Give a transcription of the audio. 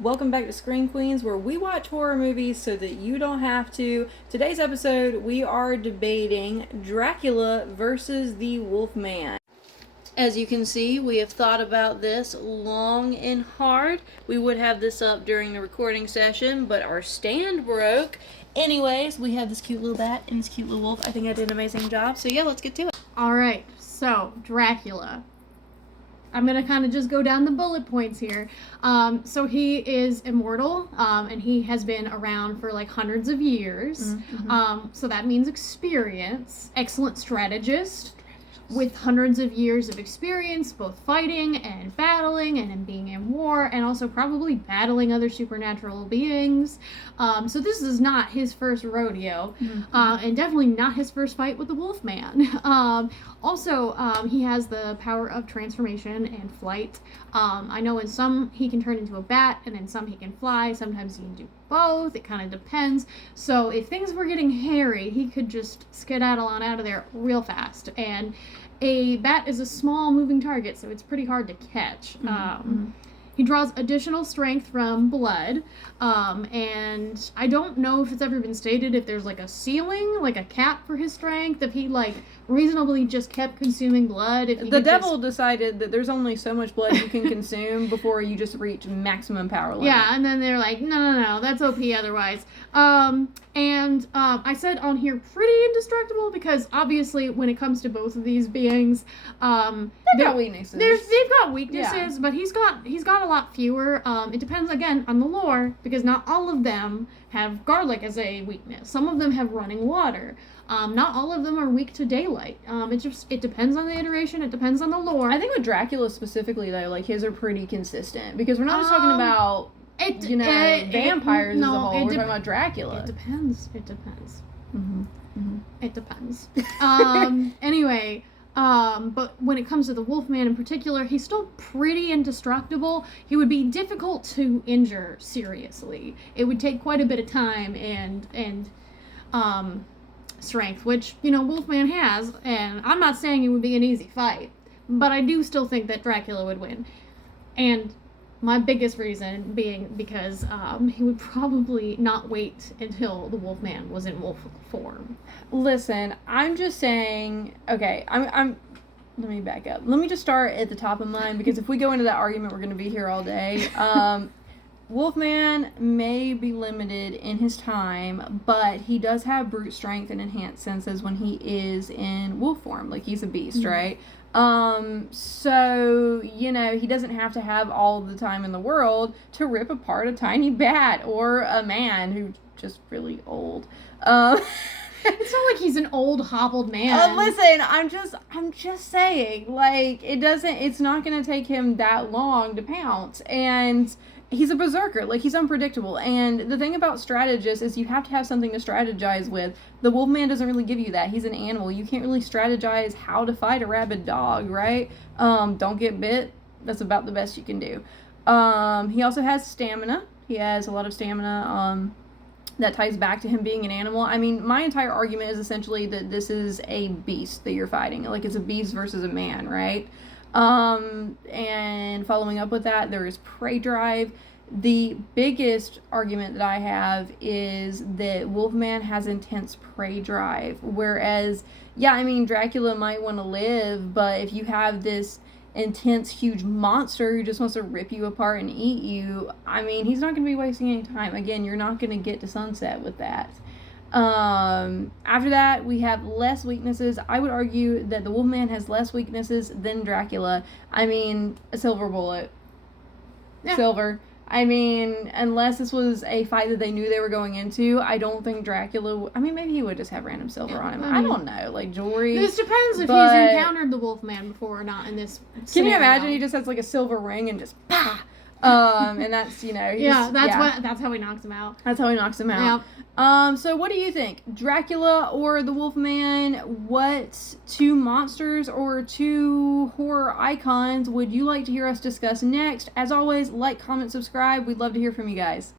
Welcome back to Screen Queens, where we watch horror movies so that you don't have to. Today's episode, we are debating Dracula versus the Wolfman. As you can see, we have thought about this long and hard. We would have this up during the recording session, but our stand broke. Anyways, we have this cute little bat and this cute little wolf. I think I did an amazing job. So yeah, let's get to it. Alright, so Dracula. I'm going to kind of just go down the bullet points here. So he is immortal, and he has been around for like hundreds of years. So that means experience. Excellent strategist with hundreds of years of experience, both fighting and battling and in being in war, and also probably battling other supernatural beings. So this is not his first rodeo, and definitely not his first fight with the Wolfman. Also, he has the power of transformation and flight. I know in some he can turn into a bat, and in some he can fly. Sometimes he can do both. It kind of depends. So if things were getting hairy, he could just skedaddle on out of there real fast. And a bat is a small moving target, so it's pretty hard to catch. He draws additional strength from blood, and I don't know if it's ever been stated if there's like a ceiling, like a cap for his strength, if he like reasonably just kept consuming blood. If The devil decided that there's only so much blood you can consume before you just reach maximum power limit. Yeah, and then they're like, no, that's OP otherwise. I said on here pretty indestructible because obviously when it comes to both of these beings, they've got weaknesses. They've got weaknesses, but he's got a lot fewer. It depends again on the lore because not all of them have garlic as a weakness. Some of them have running water. Not all of them are weak to daylight. It depends on the iteration. It depends on the lore. I think with Dracula specifically, though, like his are pretty consistent because we're not just talking about vampires as a whole. We're talking about Dracula. It depends. It depends. Anyway. But when it comes to the Wolfman in particular, he's still pretty indestructible. He would be difficult to injure seriously. It would take quite a bit of time and strength, which, Wolfman has, and I'm not saying it would be an easy fight, but I do still think that Dracula would win. And my biggest reason being because he would probably not wait until the Wolfman was in wolf form. Listen, I'm just saying, okay, let me back up. Let me just start at the top of mine, because if we go into that argument, we're going to be here all day. Wolfman may be limited in his time, but he does have brute strength and enhanced senses when he is in wolf form. Like, he's a beast, right? So, he doesn't have to have all the time in the world to rip apart a tiny bat or a man who's just really old. It's not like he's an old hobbled man. Listen, I'm just saying, like, it's not gonna take him that long to pounce, and he's a berserker, like, he's unpredictable, and the thing about strategists is you have to have something to strategize with. The Wolfman doesn't really give you that. He's an animal. You can't really strategize how to fight a rabid dog, right? Don't get bit. That's about the best you can do. He also has stamina. He has a lot of stamina, that ties back to him being an animal. I mean, my entire argument is essentially that this is a beast that you're fighting. Like, it's a beast versus a man, right? And following up with that, there is prey drive. The biggest argument that I have is that Wolfman has intense prey drive, whereas, Dracula might want to live, but if you have this intense, huge monster who just wants to rip you apart and eat you, he's not going to be wasting any time. Again, you're not going to get to sunset with that. After that, we have less weaknesses. I would argue that the Wolfman has less weaknesses than Dracula. A silver bullet. Yeah. Silver. Unless this was a fight that they knew they were going into, I don't think Dracula... maybe he would just have random silver on him. I don't know, like jewelry. This depends if he's encountered the Wolfman before or not in this scenario. Can you imagine he just has like a silver ring and just pah! And that's, that's how he knocks him out. That's how he knocks him out. Yeah. So what do you think? Dracula or the Wolfman? What two monsters or two horror icons would you like to hear us discuss next? As always, like, comment, subscribe. We'd love to hear from you guys.